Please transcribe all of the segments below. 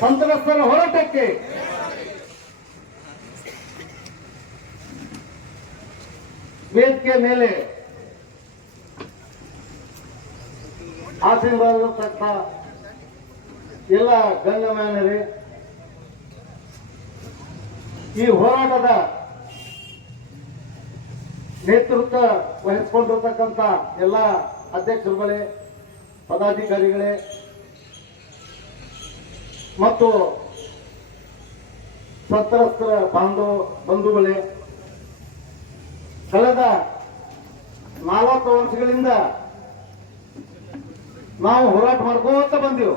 ಸಂತ್ರಸ್ತರ ಹೋರಾಟಕ್ಕೆ. ವೇದಿಕೆ ಮೇಲೆ ಆಶೀರ್ವಾದ ಎಲ್ಲ ಗಂಗಮ್ಯಾನರೇ ಈ ಹೋರಾಟದ ನೇತೃತ್ವ ವಹಿಸಿಕೊಂಡಿರ್ತಕ್ಕಂಥ ಎಲ್ಲ ಅಧ್ಯಕ್ಷರುಗಳೇ ಪದಾಧಿಕಾರಿಗಳೇ ಮತ್ತು ಸಂತ್ರಸ್ತರ ಬಾಂಧವ ಬಂಧುಗಳೇ, ಕಳೆದ ನಾಲ್ವತ್ತು ವರ್ಷಗಳಿಂದ ನಾವು ಹೋರಾಟ ಮಾಡ್ಕೋತ ಬಂದೆವು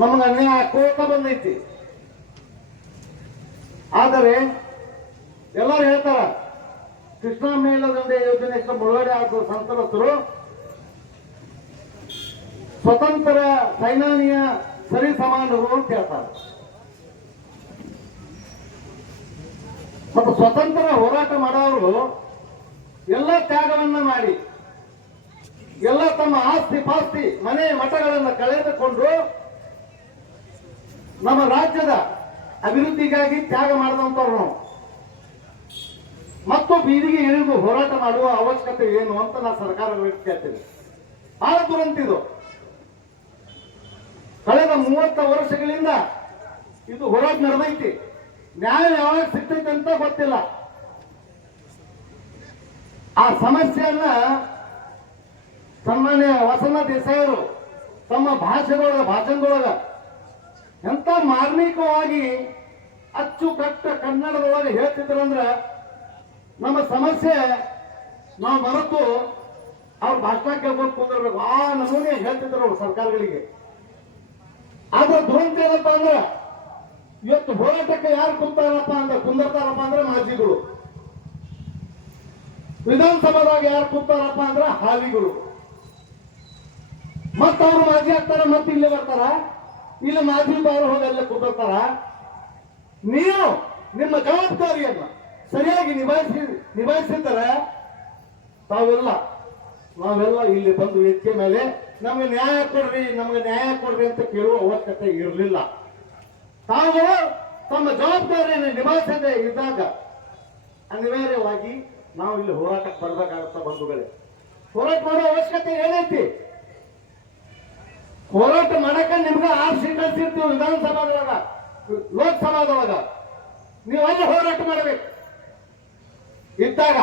ನಮಗೆ ಅನ್ಯಾಯ ಹಾಕೋತ ಬಂದೈತಿ. ಆದರೆ ಎಲ್ಲರೂ ಹೇಳ್ತಾರ, ಕೃಷ್ಣ ಮೇಳದಂಡೆ ಯೋಜನೆ ಮುಳುಗಡೆ ಆದ ಸಂತ್ರಸ್ತರು ಸ್ವತಂತ್ರ ಸೈನಾನಿಯ ಸರಿ ಸಮಾನರು ಅಂತ ಹೇಳ್ತಾರೆ. ಮತ್ತು ಸ್ವತಂತ್ರ ಹೋರಾಟ ಮಾಡೋರು ಎಲ್ಲ ತ್ಯಾಗವನ್ನ ಮಾಡಿ, ಎಲ್ಲ ತಮ್ಮ ಆಸ್ತಿ ಪಾಸ್ತಿ ಮನೆ ಮಠಗಳನ್ನು ಕಳೆದುಕೊಂಡು ನಮ್ಮ ರಾಜ್ಯದ ಅಭಿವೃದ್ಧಿಗಾಗಿ ತ್ಯಾಗ ಮಾಡಿದಂಥವ್ರು ನಾವು. ಮತ್ತು ಬೀದಿಗೆ ಇಳಿದು ಹೋರಾಟ ಮಾಡುವ ಅವಶ್ಯಕತೆ ಏನು ಅಂತ ನಾ ಸರ್ಕಾರ ಕೇಳ್ತೀನಿ. ಬಹಳ ದುರಂತ ಇದು. ಕಳೆದ ಮೂವತ್ತ ವರ್ಷಗಳಿಂದ ಇದು ಹೋರಾಟ ನಡೆದೈತಿ. ನ್ಯಾಯ ಯಾವಾಗ ಸಿಗ್ತೈತೆ ಅಂತ ಗೊತ್ತಿಲ್ಲ. ಆ ಸಮಸ್ಯೆಯನ್ನ ಸನ್ಮಾನ್ಯ ವಸನ ದೇಸಾಯರು ತಮ್ಮ ಭಾಷೆದೊಳಗ, ಭಾಷಣದೊಳಗ ಎಂತ ಮಾರ್ಮಿಕವಾಗಿ ಅಚ್ಚುಕಟ್ಟ ಕನ್ನಡದೊಳಗೆ ಹೇಳ್ತಿದ್ರಂದ್ರ ನಮ್ಮ ಸಮಸ್ಯೆ ನಾವು ಮರೆತು ಅವ್ರ ಭಾಷಣ ಕೇಳ್ಕೊಂಡು ಕುಂದಿರ್ಬೇಕು. ಆ ನಮೂನೆ ಹೇಳ್ತಿದ್ರು ಅವ್ರು ಸರ್ಕಾರಗಳಿಗೆ. ಆದ್ರೆ ದುರಂತ ಏನಪ್ಪ ಅಂದ್ರೆ, ಇವತ್ತು ಹೋರಾಟಕ್ಕೆ ಯಾರು ಕುಂತಾರಪ್ಪ ಅಂದ್ರೆ, ಕುಂದರ್ತಾರಪ್ಪ ಅಂದ್ರೆ ಮಾಜಿಗಳು. ವಿಧಾನಸಭಾದಾಗ ಯಾರು ಕುಂತಾರಪ್ಪ ಅಂದ್ರೆ ಹಾವಿಗಳು ಮತ್ತ ಅವ್ರು ಮಾಜಿ ಆಗ್ತಾರ, ಮತ್ತೆ ಇಲ್ಲಿ ಬರ್ತಾರ? ಇಲ್ಲಿ ಮಾಜಿ ಬಾರು ಹೋಗಿ ಅಲ್ಲೇ ಕುಂದರ್ತಾರ? ನೀವು ನಿಮ್ಮ ಜವಾಬ್ದಾರಿಯನ್ನ ಸರಿಯಾಗಿ ನಿಭಾಯಿಸಿ ನಿಭಾಯಿಸಿದರೆ ತಾವೆಲ್ಲ, ನಾವೆಲ್ಲ ಇಲ್ಲಿ ಬಂದು ವೇದಿಕೆ ಮೇಲೆ ನಮಗೆ ನ್ಯಾಯ ಕೊಡ್ರಿ, ನಮಗೆ ನ್ಯಾಯ ಕೊಡ್ರಿ ಅಂತ ಕೇಳುವ ಅವಶ್ಯಕತೆ ಇರಲಿಲ್ಲ. ತಾವು ತಮ್ಮ ಜವಾಬ್ದಾರಿಯನ್ನು ನಿಭಾಯಿಸದೆ ಇದ್ದಾಗ ಅನಿವಾರ್ಯವಾಗಿ ನಾವು ಇಲ್ಲಿ ಹೋರಾಟಕ್ಕೆ ಬರ್ಬೇಕಾಗತ್ತ ಬಂಧುಗಳೇ. ಹೋರಾಟ ಮಾಡೋ ಅವಶ್ಯಕತೆ ಏನೈತಿ? ಹೋರಾಟ ಮಾಡಕ ನಿಮ್ಗೆ ಆರು ಸೀಟ್ ಸಿಗ್ತೀವಿ ವಿಧಾನಸಭಾದೊಳಗ, ಲೋಕಸಭಾದೊಳಗ. ನೀವು ಅಲ್ಲಿ ಹೋರಾಟ ಮಾಡಬೇಕು. ಇದ್ದಾಗ